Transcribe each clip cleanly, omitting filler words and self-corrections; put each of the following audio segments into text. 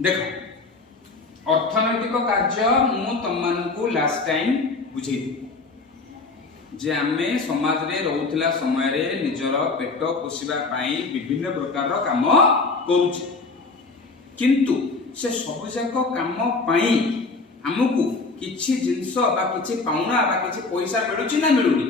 देख अर्थनैतिक कार्य मु तुमको लास्ट टाइम बुझे जे आमे समाज रे रहउथिला समय रे निजर पेट पोषिबा पाई विभिन्न प्रकार काम करूचे किंतु से सब जाक काम पाई हमकु किछि जिंस बा किछि पाउना बा किछि पैसा मिलुची ना मिलुनी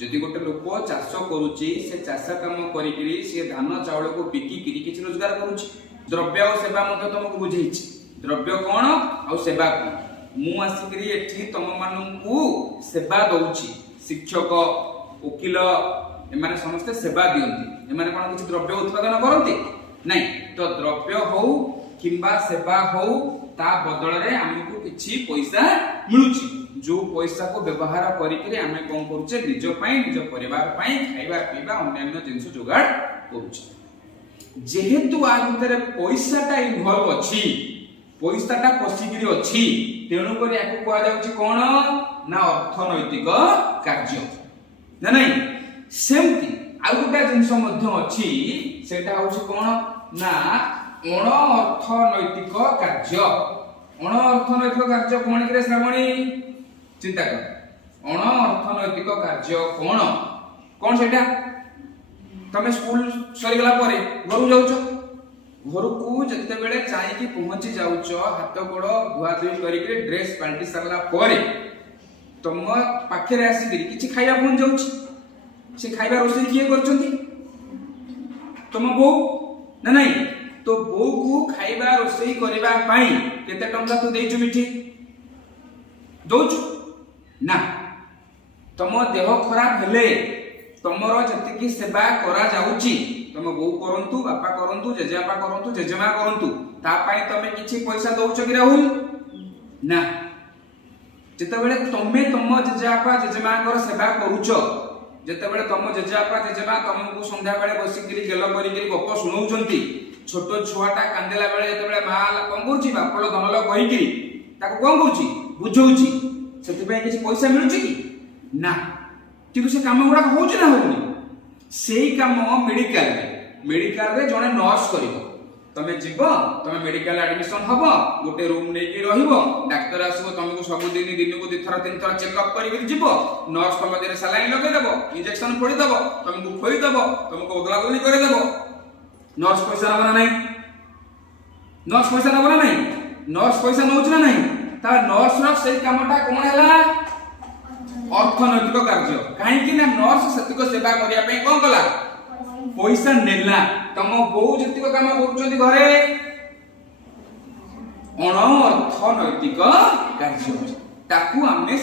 जदि गोटे लोक चाष करुची से चाष काम करिकरी से धान चावल को बिकी किरि किछि रोजगार करुची द्रव्य और सेवा मते तुमको बुझेछि द्रव्य कोन और सेवा कोन मु आसिकरी एठी तुम माननकु सेवा दउची शिक्षक वकील एमाने समस्त सेवा दियंती एमाने कोन किछि द्रव्य उत्पादन करंती नहीं तो द्रव्य हो किंबा सेवा हो ता बदल रे हमकु किछि पैसा मिलुची जो पैसा को व्यवहार करिकरी हमें कोन करूचे निज पई निज परिवार पई खाइबा पीबा अन्य जिंस जोगाड़ करूचे जेहेतु आ भीतर पैसाटा इन्वॉल्व अछि पैसाटा पसिगिरी अछि तेणु करी याकु कोआ जाउची कोन ना अर्थनैतिक कार्य ना नहीं सेमती आ गोटा जिंस मध्य अछि सेटा होची कोन ना अण अर्थनैतिक कार्य अण अर्थनैतिक कार्य कोन करे श्रावणी चिंता कर अण अर्थनैतिक कार्य कोन कोन सेटा तमे स्कूल सरी गला परे घर जाउचो घर को जते बेले चाहि कि पहुंची जाउचो हाथ गोड़ धुआ धुई करी के ड्रेस पाल्टी सरला परे तुम पाखे रे आसी करी किछि खाइबा पहुंच जाउची से खाइबा रोसई किए करचंती तुम बो ना नहीं तो बो को खाइबा रोसई करबा पई केते टंका तू देइछु मिठी दोछु ना तुम देह खराब हेले तमरो जति सेवा करा जाउची तमे बो करंतु बापा करंतु जेजेबापा करंतु जेजेमा करंतु ता पई तमे किछि पैसा दउछ कि राहुल ना जते बेले तमे तम जेजेबापा जेजेमा कर सेवा करूछ जते बेले तम जेजेबापा जेजेमा तमको संध्या बेले बसी गिरी गेल करी गिरी गप सुनौचंती छोटो छुआटा कांदेला बेले जते बेले मा कोन करूची बापलो धनलो कहि गिरी ताको कोन करूची बुझौची सेति पई किछि पैसा मिलुची कि ना किंतु से काम गुडा होउची ना होउनी सेही काम मेडिकल रे जने नर्स करिवो तमे जीवो तमे मेडिकल एडमिशन हबो गोटे रूम नै कि रहिवो डाक्टर आसीबो तमको सब दिन दिन को 2 थरा 3 थरा चेकअप करिवि जीवो नर्स तम देरे सलाइन लगे देबो इंजेक्शन फोड़ी देबो तमको खोई देबो तमको बदला बदली करे देबो नर्स पैसा नबना नै नर्स पैसा नबना नै नर्स पैसा नउछ ना नै ता नर्स रो सेही कामटा कोन हला अर्थनैतिक कार्य काहे कि ना नर्स सतिको सेवा करिया पे कोन कला पैसा नेला तम बो जतिको काम करूचंती घरे अण अर्थनैतिक कार्य ताकू हमें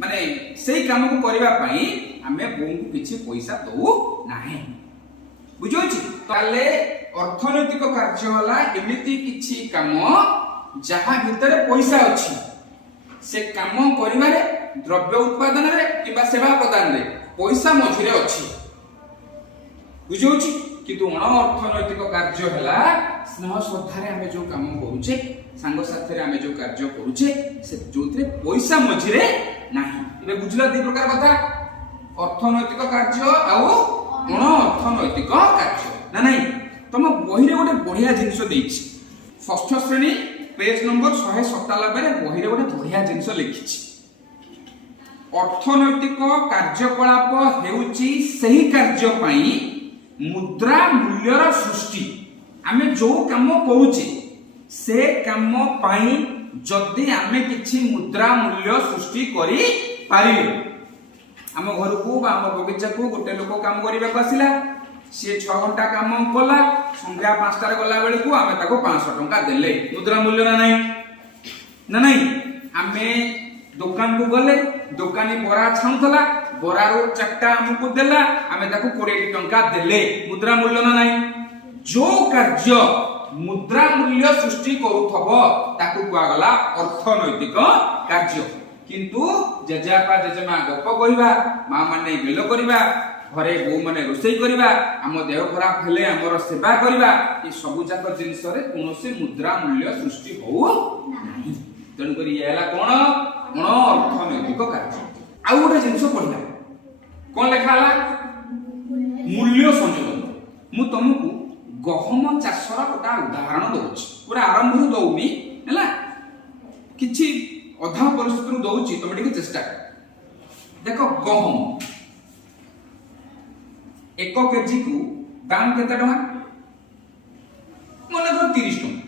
माने सेही काम को करिबा पई हमें बो को किछि पैसा दउ नाही बुझोछि ताले अर्थनैतिक कार्य होला एमिति किछि काम जहा भीतर पैसा अछि से काम करिबारे द्रव्य उत्पादन रे किबा सेवा प्रदान रे पैसा मझिरे अछि बुझौछि किंतु अण अर्थनैतिक कार्य हला स्नेह श्रद्धा रे हमें जो काम करूचे संग साथी रे हमें जो कार्य करूचे से जोथरे पैसा मझिरे नाही एबे बुझला दी प्रकार कथा अर्थनैतिक कार्य आउ अण अर्थनैतिक कार्य ना नहीं तम बही रे गोटे बढ़िया जिंस देछि षष्ठ श्रेणी पेज नंबर 197 रे बही रे गोटे बढ़िया जिंस लिखिछि अर्थनैतिक कार्यकलाप हेउची सही कार्य पई मुद्रा मूल्यर सृष्टि आमे जो काम करूचे से काम पई जदि आमे किछि मुद्रा मूल्य सृष्टि करी पारिले हम घर को बा हम बगीचा को गोटे लोक काम करिबा आसिला से 6 घंटा काम कला संध्या 5 टा गला बेले को आमे ताको 500 टंका देले मुद्रा मूल्य ना नहीं आमे दुकान को गले दुकानी बरा छाउतला बरा रो चट्टा हमको देला आमे ताको 20 टंका देले मुद्रा मूल्य ना नहीं जो कार्य मुद्रा मूल्य सृष्टि करूथबो ताको कुआ गला अर्थनैतिक कार्य किंतु जेजेबापा जेजेमा गप कहिबा मा माने गेलो करिबा घरे बो माने रोसई करिबा हम देह खराब हेले हमर सेवा करिबा ई सब जाक जिंस रे कोनोसी मुद्रा मूल्य सृष्टि हो नाही तन करी एला कोन अण अर्थनैतिक कार्य आ गोटे जिंस पढला कोन लेखाला मूल्य संयोजन मु तुमको गहम चाषर गोटा उदाहरण दौच पूरा आरंभ दौनी है किछि अधा परिस्थिति दौची तुम टिके चेष्टा देख गहम 1 केजी को दाम केते टका मन कर 30 टका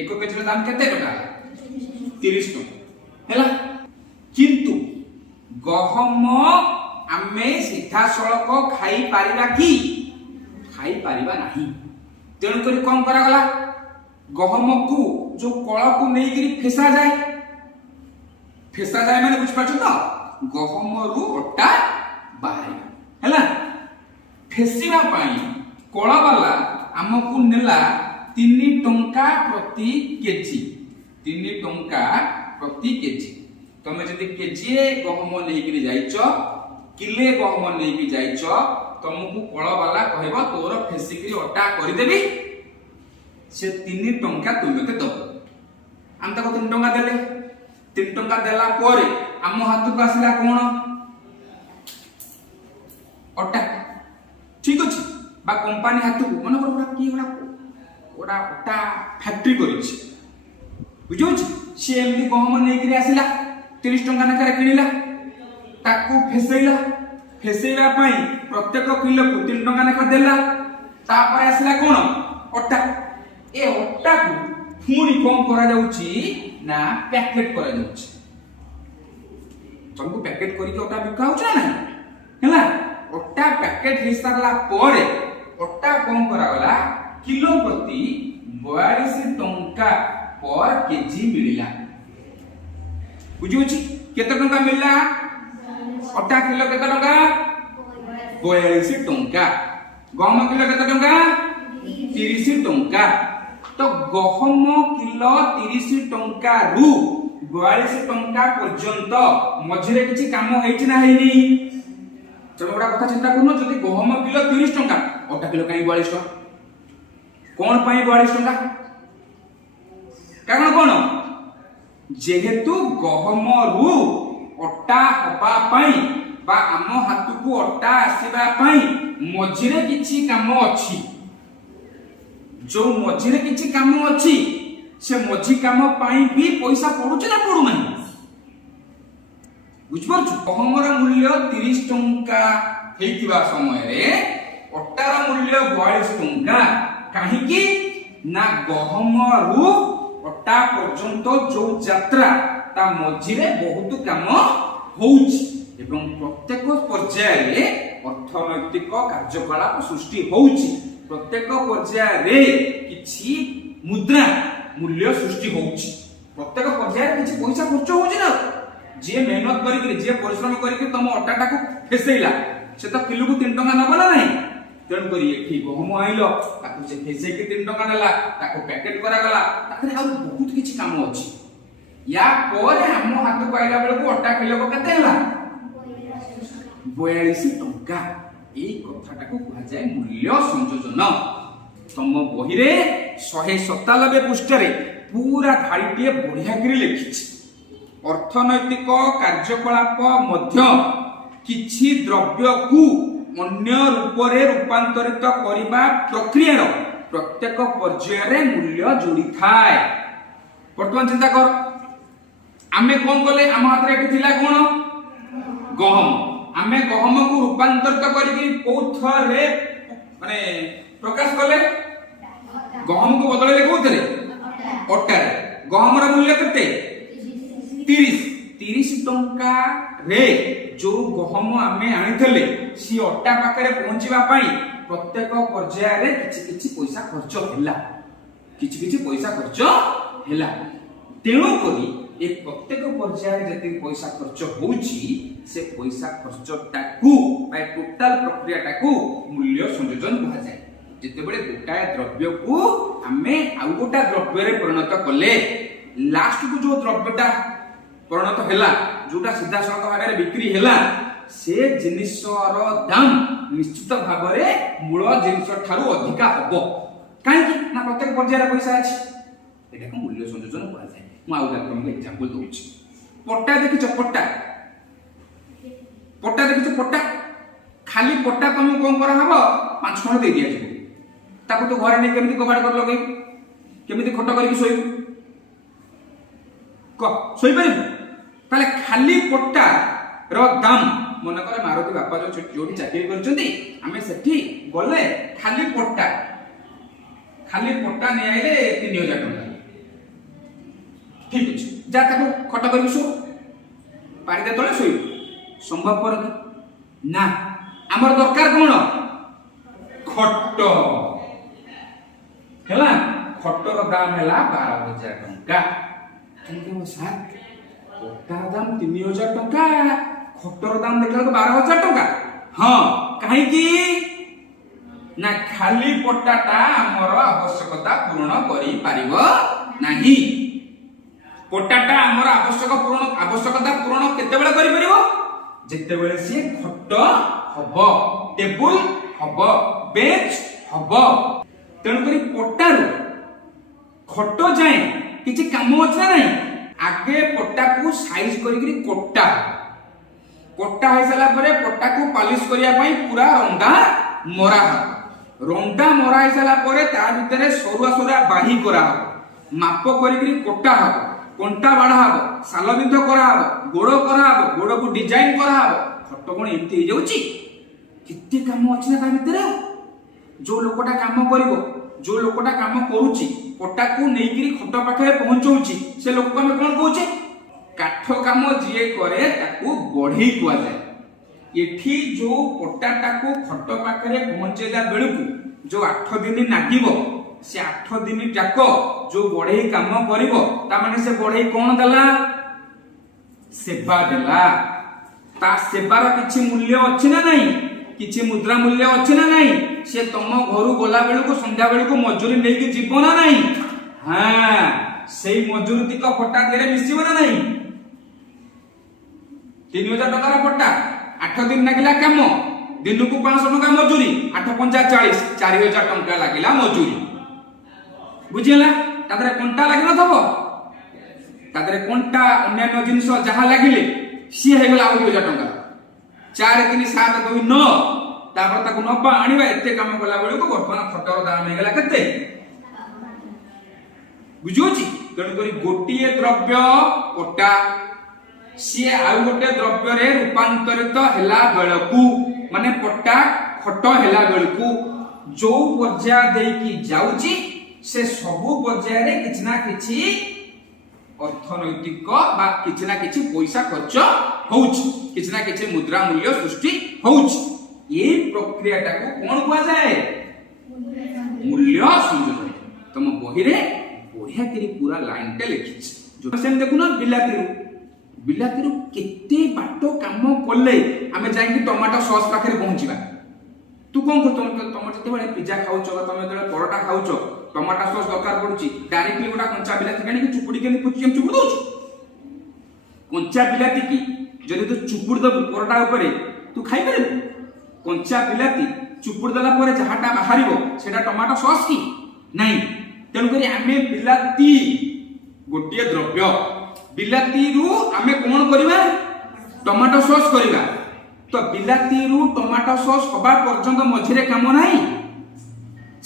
1 केजी दाम केते टका 30 टका हैला किंतु गहम आमे सीधा सड़क खाई पारिबा कि खाई पारिबा नहीं तेणु करी कौन करा गला गहम को जो कळ को नहीं गिरी फेसा जाए माने बुझ पाछ तो गहम रु अटा बाहर हैला फेसिबा पाई कळ वाला हमकु नेला 3 टंका प्रति केजी 3 टंका प्रति केजी तमे जदि केजी गहम नहीं गिरी जाइचो किले गहम नहीं गिरी जाइचो तुमको कळ वाला कहबो तोर फेसिकरी अटा कर देबी से 3 टंका तुम मते दब हम ताको 3 टंका देले 3 टंका देला परे हम हाथ को आसला कोन अटा ठीक अछि बा कंपनी हाथ को मन कर पूरा की ओडा अटा फैक्ट्री करिछि बुझौ छी से एमदी गहम नै करी आसला 30 टंका नकर किनिला ताको फेसेइला पई प्रत्येक किलो को 3 टंका नकर देला तापर आसला कोन अटा ए अटा को पुणी कौन करा जाउची ना पैकेट करा जाउची तुमको पैकेट करी के अटा बिका होछ ना हैला अटा पैकेट हे सरला परे अटा कौन करा गला किलो प्रति 42 टंका पर केजी मिलिला बुझियोची केते टंका मिलला अटा किलो केते टंका 42 टंका गहम किलो केते टंका 30 टंका तो गहम किलो 30 टंका रु 42 टंका पर्यंत मझिरे किछि काम हेछि ना हेनी चलो बड़ा कथा चिंता करनो जदि गहम किलो 30 टंका अटा किलो काई 42 टंका कोन पई 42 टंका कारण कोन जेहेतु गहम रु अटा हबा पई बा हम हाथ को अटा आसीबा पई मझिरे किछि काम अछि जो मझिरे किछि काम अछि से मझी काम पाई भी पैसा पडुछ ना पडु नाही बुझबरछु गहमर मूल्य 30 टंका हेतिबा समय रे अटार मूल्य 42 टंका काहे कि ना गहम रु अटा पर्यंत जो यात्रा ता मझिरे बहुत काम होउछि एवं प्रत्येक पर्याय रे अर्थनैतिक कार्यकलाप सृष्टि होउछि प्रत्येक पर्याय रे किछि मुद्रा मूल्य सृष्टि होउछि प्रत्येक पर्याय रे किछि पैसा खर्च होउछि ना जे मेहनत करी जे परिश्रम करी तुम अटाटा को फेसेइला से तो किलो को 3 टंका नबा ना नहीं तेन करी एठी गहम आइलो ताको से फेसे के 3 टंका नेला ताको पैकेट करा गला ताकरे आ बहुत किछि काम अछि या परे हम हाथ पाइला बेले को अटा किलो को कते हला 42 टंका ए कथाटा को कहा जाय मूल्य संयोजन तुम बही रे 197 पृष्ठ रे पूरा धाड़ीटे बढ़िया करी लिखिछि अर्थनैतिक कार्यकलाप मध्य किछि द्रव्य को अन्य रूप रे रूपांतरित करिबा प्रक्रिया प्रत्येक पर्याय रे मूल्य जोड़ी थाए वर्तमान चिंता कर आमे कोन गले हम हाथ रे थिला कोन गहम आमे गहम को रूपांतरित करिकि कोथर रे माने प्रकाश कले गहम को बदलले कोथरे अटा रे गहम रा मूल्य केते 30 टंका रे जो गहम आमे आनिथले सी अटा पाकरे पहुंचीबा पई प्रत्येक पर्याय रे किछि पैसा खर्च होला किछि पैसा खर्च होला तेणु करी ए प्रत्येक पर्याय जति पैसा खर्च होउची से पैसा खर्चटा को बाय टोटल प्रक्रियाटा को मूल्य संयोजन कहा जाय जते बेले गोटाय द्रव्य को हमें आउ गोटा द्रव्य रे परिणत कले लास्ट को जो द्रव्यटा परिणत हैला जोटा सीधा सड़क भागे बिक्री हैला से जिनिसर दाम निश्चित भाव रे मूल जिनिस ठारू अधिका हबो काहे ना प्रत्येक पर्याय रे पैसा अछि एटा को मूल्य संयोजन कहा जाय मु आउ तुमको एग्जांपल दूची पट्टा देखिछ पट्टा देखिछ पट्टा खाली पट्टा तुम कौन करा हबो 5 खंड दे दिया जिवो ताको तो घरे नै केमिति कबाड़ कर लगै केमिति खट करके सोई क सोई परिबो ताले खाली पट्टा रो दाम मन करे मारुति बापा जो जोटी चाकरी करचंती आमे सेठी गले खाली पट्टा नै आइले 3000 टका ठीक अछि जा ताको खट करके सो पारिदे तळे सोई संभव पर ना हमर दरकार कोन खट हैला खटर दाम हैला 12000 टका ठीक है पट्टार दाम 3000 टका खटर दाम देखला 12000 टका हां काहे की ना खाली पट्टाटा हमर आवश्यकता पूर्ण करि पारिबो नाही पट्टाटा हमर आवश्यकता पूर्ण केते बेला करि परिबो जेते बेले से खट हबो टेबल हबो बेंच हबो तेणु करी पट्टारू खट जाए किछि काम अछि नै आगे पट्टा को साइज करी कोट्टा है सला परे पट्टा को पॉलिश करिया पई पूरा रंडा मरा है सला परे ता भितरे सरुआ बाही करा माप करी कोट्टा हबो कंटा बाड़ा हबो सालबिंद करा हबो गोड़ को डिजाइन करा हबो खट कोन एमती हो जाउची कित्ते काम अछि ना ता भितरे जो लोकटा काम करिवो जो लोकटा काम करूची पट्टा को नेइकरी खट पाखे पहुंचौची से लोक को हम कोन कहूचे काठ काम जिए करे ताकू बढ़ई कुआ जाए एठी जो पट्टाटा को खट पाखे पहुंचेला बेलकू जो 8 दिन नागिबो से 8 दिन जाको जो बढ़ई काम करिवो ता माने से बढ़ई कोन देला सेवा देला ता सेवार किछि मूल्य अछि ना नहीं किछि मुद्रा मूल्य अछि ना नहीं से तुम घर गला बेलू को संध्या बेलू को मजूरी लेके जीव ना नहीं हां सेई मजूरी तिक फटा देरे मिसिबो ना नहीं 3000 टका रा फटा 8 दिन लागिला काम दिन को 500 टका मजूरी 8 5 40 4000 टका लागिला मजूरी बुझिला तादरे कोंटा लागि न थबो तादरे कोंटा अन्य जिंस जहा लागिले सी हे गेला 8000 टका 4 3 7 2 9 तापर ताको नबा आनिबा एते काम कला बेलू को वर्तमान खटर दाम हे गेला केते बुझोची तेणु करी गोटिए द्रव्य कोटा सी आउ गोटे द्रव्य रे रूपांतरित हेला बेलकू माने पट्टा खट हेला बेलकू जो पर्याय देई की जाउची से सबु पर्याय रे किछ ना किछि अर्थनैतिक बा किछ ना किछि पैसा खर्च होउची किछ ना किछि मुद्रा मूल्य सृष्टि होउची ये प्रक्रियाटा को कोन कुआ जाए मूल्य संयोजन तुम बही रे बढ़िया करी पूरा लाइन टे लिखिछ जो सेम देखु ना बिलातिरु केते बाटो काम करले हमें जाई कि टमाटो सॉस पाखरे पहुंचीबा तू कोन कर तुम जते बळे पिज्जा खाउचो तुम जते परोटा खाउचो टमाटो सॉस दरकार पडुची डायरेक्टली गोटा कंचा बिलाति कानी कि चुपुडी के पुचिम चुपुड दोछु कंचा बिलाति की जदि तू चुपुड दब परोटा ऊपर तू खाइ परबो कंचा बिलाति चुपुड दला परे जहाटा बाहरिबो सेटा टमाटो सॉस की नहीं तेणु करी आमे बिलाति गोटिए द्रव्य बिलाति रु आमे कोन करबा टमाटो सॉस करबा तो बिलाति रु टमाटो सॉस हबा पर्यंत मझिरे काम नाही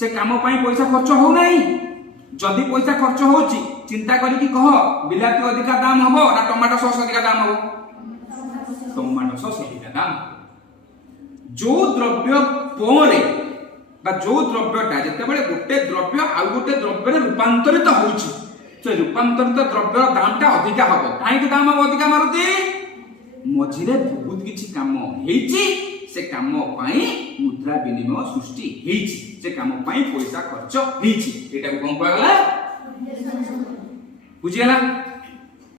से काम पई पैसा खर्च हो नाही जदी पैसा खर्च होची चिंता करी कि कह बिलाति अधिका दाम हबो ना टमाटो सॉस अधिका दाम हबो टमाटो सॉस अधिका दाम जो द्रव्य परे बा जो द्रव्यटा जते बेले गोटे द्रव्य आ गोटे द्रव्य रे रूपांतरित होउची से रूपांतरित द्रव्य दामटा अधिका हबो काहे कि दाम अधिका मारुती मझिरे बहुत किछि काम हेइची से काम पई मुद्रा विनिमय सृष्टि हेइची से काम पई पैसा खर्च हेइची एटा को कोन कहला बुझियला